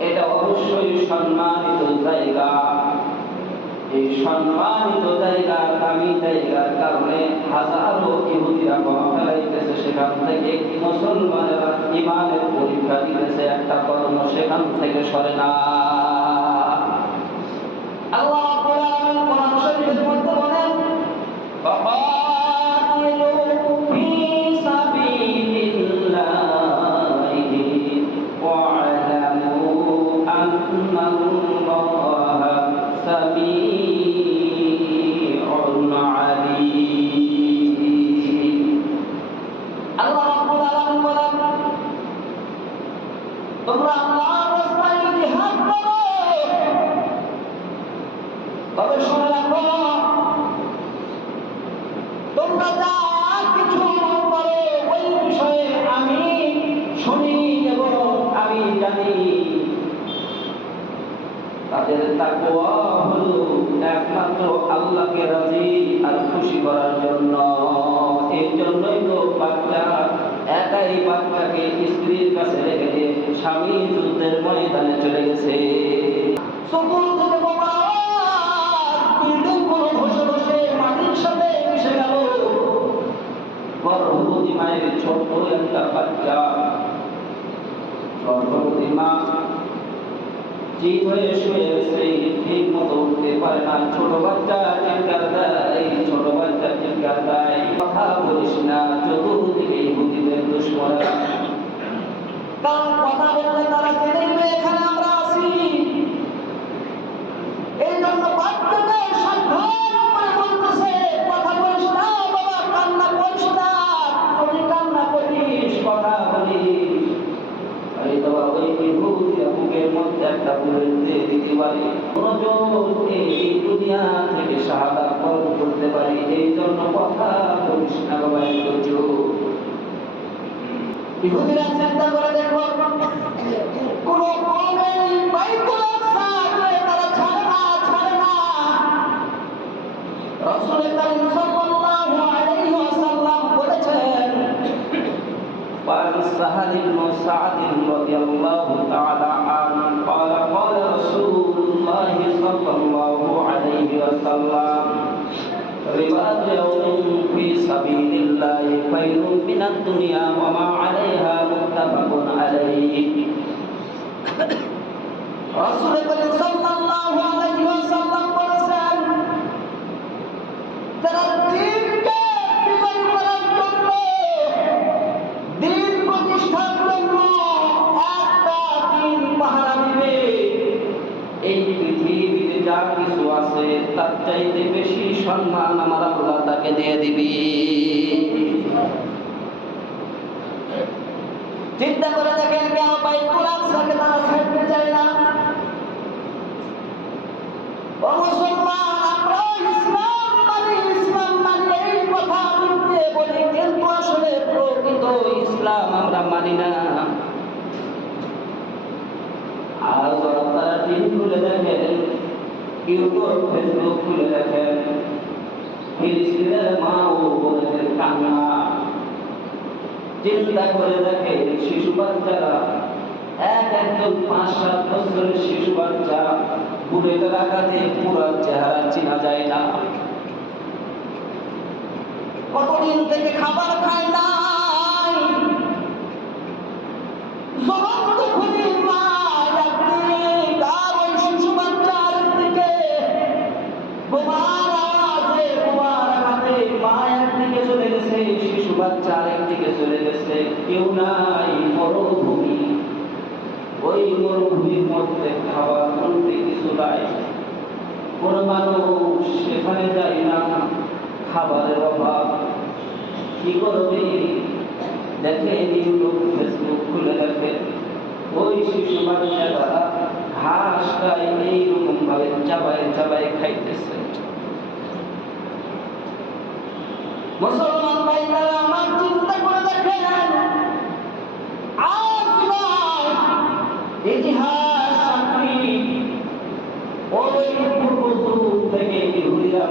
এটা অবশ্যই সম্মানিত জায়গা। এই সম্মানিত জায়গা দামি জায়গার কারণে হাজারো ইহুদিরা ফেলাইতেছে সেখান থেকে মুসলমানেরা ইমানের পরীক্ষা দিতেছে একটা কর্ম সেখান থেকে সরে না। আল্লাহ শুনে রাখো তোমরা যা কিছু করো ওই বিষয়ে আমি শুনি আমি জানি। তাদের তাকওয়া হলো একমাত্র আল্লাহকে রাজি আর খুশি করার জন্য। এই জন্যই তো বাচ্চা একাই বাচ্চাকে স্ত্রীর কাছে রেখে স্বামী যুদ্ধের ময়দানে চলে গেছে। সকল থেকে গর্ভবতী মায়ের ছোট্ট একটা বাচ্চা। গর্ভবতী মা ঠিক হয়ে শুয়ে গেছে ঠিক মতো উঠতে পারে না ছোট বাচ্চা চিৎকার দেয় ছোট বাচ্চা চিৎকার দেয় কথা বলিস না চতুর্দিকে ইহুদিদের দুশ্মনরা কারণ কথা বললে তারা জেনে নেবে এখানে আমরা আছি এই জন্য বাচ্চাকে সাবধান করে বলতেছে কথা বলিস না বাবা কান্না করিস না যদি কান্না করিস কথা বলিস এই বাবা ওই ইহুদিরা ত্যাগটা করতে দিতে পারি। এই দুনিয়া থেকে সাদা ফল করতে পারি। এই জন্য কথা বলিস না বাবা ইহুদিরা চিন্তা করে দেখো কোন কমেই বাইকুল আকসাকে তারা ছাড়ে না ছাড়ে না। রাসূল কারীম সাল্লাল্লাহু আলাইহি ওয়াসাল্লাম বলেছেন পার সাহালিল الله رباط يوم في سبيل الله خير من الدنيا وما عليها متفق عليه رسول الله তার চাইতে বেশি সম্মান আমার আল্লাহ তাকে দিয়ে দিবি। চিন্তা করে দেখেন কেন বাইতুল আকসাকে তারা ছাড়তে চায় না? আমরা ইসলাম মানি বলি আমরা না। আর তারা টিভি খুলে দেখেন ইউটিউব এক পাঁচ সাত বছরের শিশু বাচ্চা বুড়ে এলাকাতে পুরো চেহারা চেনা যায় না কতদিন থেকে খাবার খায় নাই কেউ নাই মরুভূমি। ওই মরুভূমির মধ্যে খাবার বলতে কিছু নাই কোনো মানুষ সেখানে যায় না, খাবারের অভাব। কি করবে? দেখে ইউটিউব, ফেসবুক খুলে দেখে। ওই শিশু বাচ্চারা ঘাসটাই এইরকম ভাবে চাবায় চাবায় খাইতেছে। মুসলমান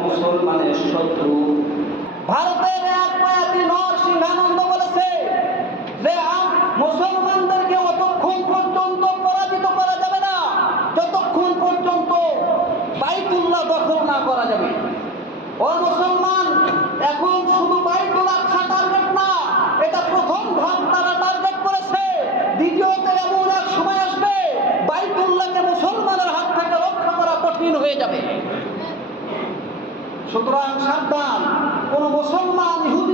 মুসলমানের শত্রু। ভারতের এক পায়াতি নরসিংহানন্দ সুতরাং সাবধান। কোন মুসলমান ইহুদি